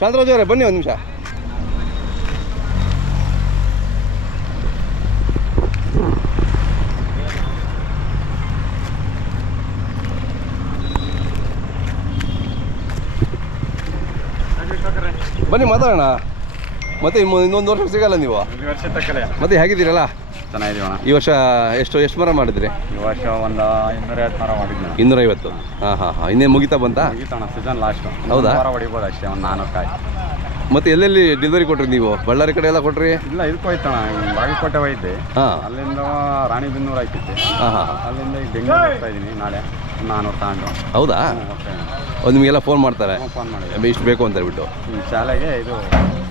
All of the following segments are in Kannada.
ಶಾಂತರಾಜ್ ಅವರೇ ಬನ್ನಿ ಒಂದು ನಿಮಿಷ. ಬನ್ನಿ ಮಾತಾಡೋಣ. ಮತ್ತೆ ಇನ್ನೊಂದು ವರ್ಷ ಸಿಗಲ್ಲ ನೀವು? ಮತ್ತೆ ಹೇಗಿದ್ದೀರಲ್ಲ? ಚೆನ್ನಾಗಿದ್ದೀವಣ್ಣ. ಈ ವರ್ಷ ಎಷ್ಟು ಮರ ಮಾಡಿದ್ರಿ? ಈ ವರ್ಷ ಒಂದು 250 ಮರ ಮಾಡಿದ್ವಿ. 250? ಹಾಂ. ಇನ್ನೇನು ಮುಗಿತಾ ಬಂತಾ? ಮುಗಿತಣ್ಣ, ಸೀಸನ್ ಲಾಸ್ಟ್. ಹೌದಾ? ಮರ ಹೊಡಿಬೋದು ಅಷ್ಟೇ, ಒಂದು 400 ಕಾಯಿ. ಮತ್ತೆ ಎಲ್ಲೆಲ್ಲಿ ಡೆಲಿವರಿ ಕೊಟ್ರಿ ನೀವು? ಬಳ್ಳಾರಿ ಕಡೆ ಎಲ್ಲ ಕೊಟ್ರಿ? ಇಲ್ಲ, ಇದಕ್ಕೆ ಹೋಯ್ತಣ್ಣ, ಬಾಗಲಕೋಟೆ ಹೋಯ್ದೆ. ಅಲ್ಲಿಂದ ರಾಣಿಬೆನ್ನೂರು ಹಾಕಿದ್ದೆ. ಅಲ್ಲಿಂದ ಈಗ ಬೆಂಗಳೂರು ಹೋಗ್ತಾ ಇದ್ದೀನಿ. ನಾಳೆ 400 ತಗೊಂಡು. ಹೌದಾ? ನಿಮಗೆಲ್ಲ ಫೋನ್ ಮಾಡ್ತಾರೆ? ಫೋನ್ ಮಾಡಿ ಇಷ್ಟು ಬೇಕು ಅಂತ ಹೇಳ್ಬಿಟ್ಟು. ಶಾಲೆಗೆ ಇದು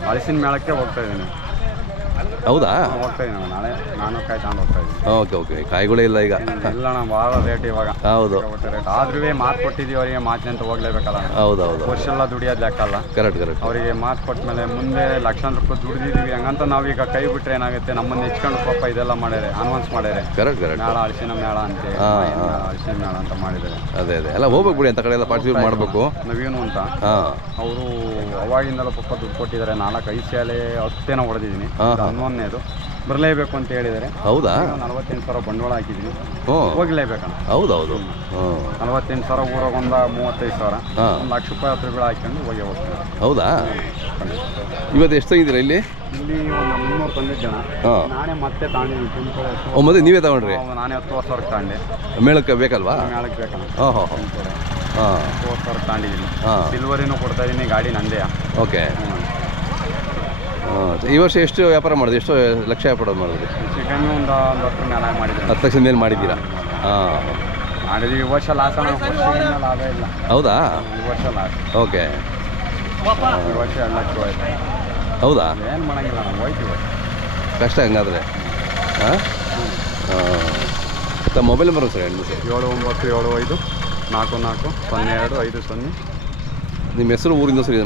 ಹಲಸಿನ ಮೇಳಕ್ಕೆ ಹೋಗ್ತಾ ಇದ್ದೀನಿ. ಹೌದಾ? ಹೋಗ್ತಾ ಇದ್ದೀನಿ ನಾಳೆ. 400 ಕಾಯಿ ತಗೊಂಡು ಹೋಗ್ತಾ ಇದ್ದೀನಿ. ಓಕೆ. ಕಾಯಿಗಳೇ ಇಲ್ಲ ಈಗ? ಇಲ್ಲಣ್ಣ, ಭಾಳ ರೇಟ್ ಇವಾಗ. ಹೌದು. ರೇಟ್ ಆದ್ರೂ ಮಾತು ಕೊಟ್ಟಿದ್ದೀವಿ ಅವರಿಗೆ, ಮಾತಿನಂತ ಹೋಗ್ಲೇಬೇಕಲ್ಲ. ಹೌದು. ವರ್ಷ ಎಲ್ಲ ದುಡಿಯೋದು ಲೆಕ್ಕಲ್ಲ. ಕರೆಕ್ಟ್. ಅವರಿಗೆ ಮಾತು ಕೊಟ್ಟ ಮೇಲೆ ಮುಂದೆ ಲಕ್ಷಾಂತರ ರೂಪಾಯಿ ದುಡಿದಿದ್ದೀವಿ. ಹಂಗಂತ ನಾವೀಗ ಕೈ ಬಿಟ್ರೆ ಏನಾಗುತ್ತೆ? ನಮ್ಮನ್ನು ಹೆಚ್ಕೊಂಡು ಪಾಪ ಇದೆಲ್ಲ ಮಾಡ್ಯಾರೆ, ಅನ್ವಾನ್ಸ್ ಮಾಡ್ಯಾರೆ. ಕರೆಕ್ಟ್. ಮೇಳ, ಹಲಸಿನ ಮೇಳ ಅಂತ, ಹಲಸಿನ ಮೇಳ ಅಂತ ಮಾಡಿದ್ದಾರೆ. ಅದೇ ಎಲ್ಲ ಹೋಗ್ಬೇಕು ಬಿಡಿ, ಅಂತ ಕಡೆ ಎಲ್ಲ ಪಾರ್ಟಿಸಿಪೇಟ್ ಮಾಡಬೇಕು. ನವೀನು ಅಂತ ಅವರು ಅವಾಗಿಂದಲೂ ಪಾಪ ದುಡ್ಡು ಕೊಟ್ಟಿದ್ದಾರೆ. 4-5 ಶಾಲೆ 10 ಹೊಡೆದಿದ್ದೀನಿ. 11ನೇದು ಬರಲೇಬೇಕು ಅಂತ ಹೇಳಿದ್ದಾರೆ. ಹೌದಾ? 48,000 ಬಂಡವಾಳ ಹಾಕಿದ್ದೀನಿ. ಹೋಗ್ಲೇಬೇಕಣ್ಣ. ಹೌದೌದು. 48,000 ಊರಾಗ ಒಂದು 35,000, ಒಂದು ₹1,00,000 ಹತ್ರಗಳು ಹಾಕೊಂಡು ಹೋಗ್ತೀನಿ. ಹೌದಾ? ಇವತ್ತು ಎಷ್ಟು ತಂದಿದ್ದೀರಾ ಇಲ್ಲಿ? ಇಲ್ಲಿ ಒಂದು 300 ತಂದಿದ್ದೆ. ನಾನೇ ಮತ್ತೆ ತಗೊಂಡಿದ್ದೀನಿ. ಮತ್ತೆ ನೀವೇ ತಗೊಂಡ್ರಿ? ನಾನೇ 10,000 ತಗೊಂಡೆ. ಮೇಳಕ್ಕೆ ಬೇಕಲ್ವಾ? ಮೇಳಕ್ಕೆ ಬೇಕಣ್ಣ. 10,000 ತಗೊಂಡಿದ್ದೀನಿ. ಸಿಲ್ವರಿನೂ ಕೊಡ್ತಾ ಇದ್ದೀನಿ. ಗಾಡಿ ನಂದೇ. ಓಕೆ. ಈ ವರ್ಷ ಎಷ್ಟು ವ್ಯಾಪಾರ ಮಾಡಿದ್ರಿ? ಎಷ್ಟು ಲಕ್ಷ ವ್ಯಾಪಾರ ಮಾಡಿದ್ರಿ? ಚಿಕನ್ ಒಂದು 10 ಮೇಲೆ ಮಾಡಿದ್ರಿ. 10 ಲಕ್ಷದ ಮೇಲೆ ಮಾಡಿದ್ದೀರಾ? ಮಾಡಿದ್ವಿ. ಈ ವರ್ಷ ಲಾಸ್ ಲಾಭ ಇಲ್ಲ. ಹೌದಾ? ಈ ವರ್ಷ ಲಾಸ್. ಓಕೆ. ಈ ವರ್ಷ 2 ಲಕ್ಷ ಹೋಯ್ತು. ಹೌದಾ? ಏನು ಮಾಡೋಂಗಿಲ್ಲ, ನಾವು ಹೋಯ್ತೀವಿ. ಕಷ್ಟ ಹಂಗಾದ್ರೆ. ತಮ್ಮ ಮೊಬೈಲ್ ನಂಬರ್ ಸರ್? 7975 44 02 50. ನಿಮ್ಮ ಹೆಸರು, ಊರಿಂದ ಸರಿ?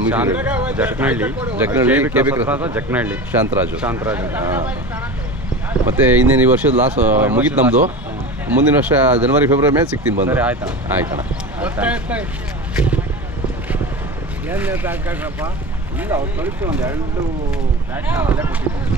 ಜಕ್ನಹಳ್ಳಿ. ಜಕ್ನಹಳ್ಳಿ. ಶಾಂತರಾಜು. ಮತ್ತೆ ಇನ್ನೇನು ಈ ವರ್ಷದ ಲಾಸ್ ಮುಗೀತು ನಮ್ಮದು. ಮುಂದಿನ ವರ್ಷ ಜನವರಿ ಫೆಬ್ರವರಿ ಮೇಲೆ ಸಿಗ್ತೀನಿ ಬಂದು. ಆಯ್ತಣ್ಣ. ಇಲ್ಲ, ಅವ್ರು ಕಳಿಸಿ ಒಂದು 2 ಪ್ಯಾಕ್ ಅಲ್ಲೇ ಕೊಟ್ಟಿದ್ದೀನಿ.